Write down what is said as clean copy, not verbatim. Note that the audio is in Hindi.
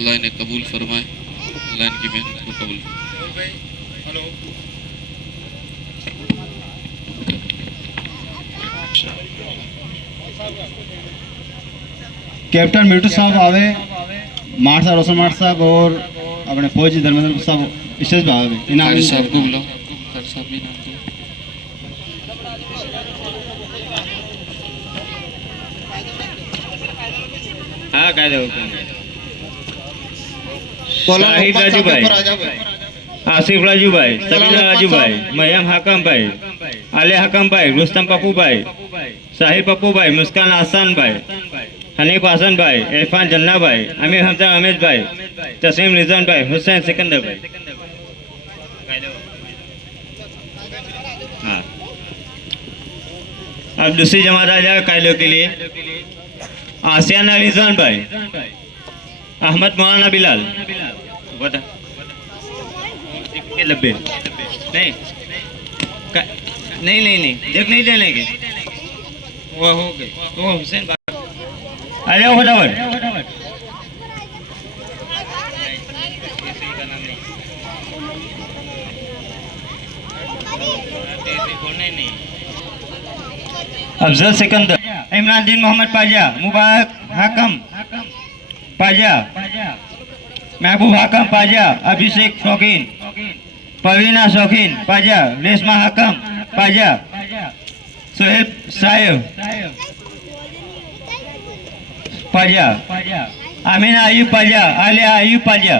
अल्लाह इन्हें कबूल फरमाए, अल्लाह इनकी मेहनत को कबूल। हेलो कैप्टन मीटू साहब आवे, मार साहब, रोशन मार साहब और अपने फौजी धर्मेंद्र साहब स्टेज पे आवे। कारी साहब को बुलाओ, कारी साहब भी नाम दो। हाँ कह दो। शाहिद राजू भाई, आसिफ राजू भाई, सबीना राजू भाई, मरियम हकम भाई, आले हकम भाई, रुस्तम पप्पू भाई, साहिब पप्पू भाई, मुस्कान हसन भाई, हनीफ हसन भाई, इरफान जन्ना भाई, अमीर हमजा अहमद भाई, तस्लीम रिजवान भाई, हुसैन सिकंदर भाई। हाँ अब दूसरी जमात आ जाएगा कायदों के लिए। आसियाना रिजवान भाई, अहमद मौलाना बिलाल, बता लब्बे नहीं नहीं नहीं नहीं देख नहीं देने के वो हो गए तो हुसैन आ जाओ फटाफट। अफजल सिकंदर, इमरान दीन मोहम्मद पाजा, मुबारक हाकम पाजा, महबूब हाकम पाजा, अभिषेक शौकीन, परवीना शौकीन पाजा, रेशमा हाकम पाजा, सोहेब साहिब पाजा, आमीना अयूब पाजा, आलिया अयूब पाजा।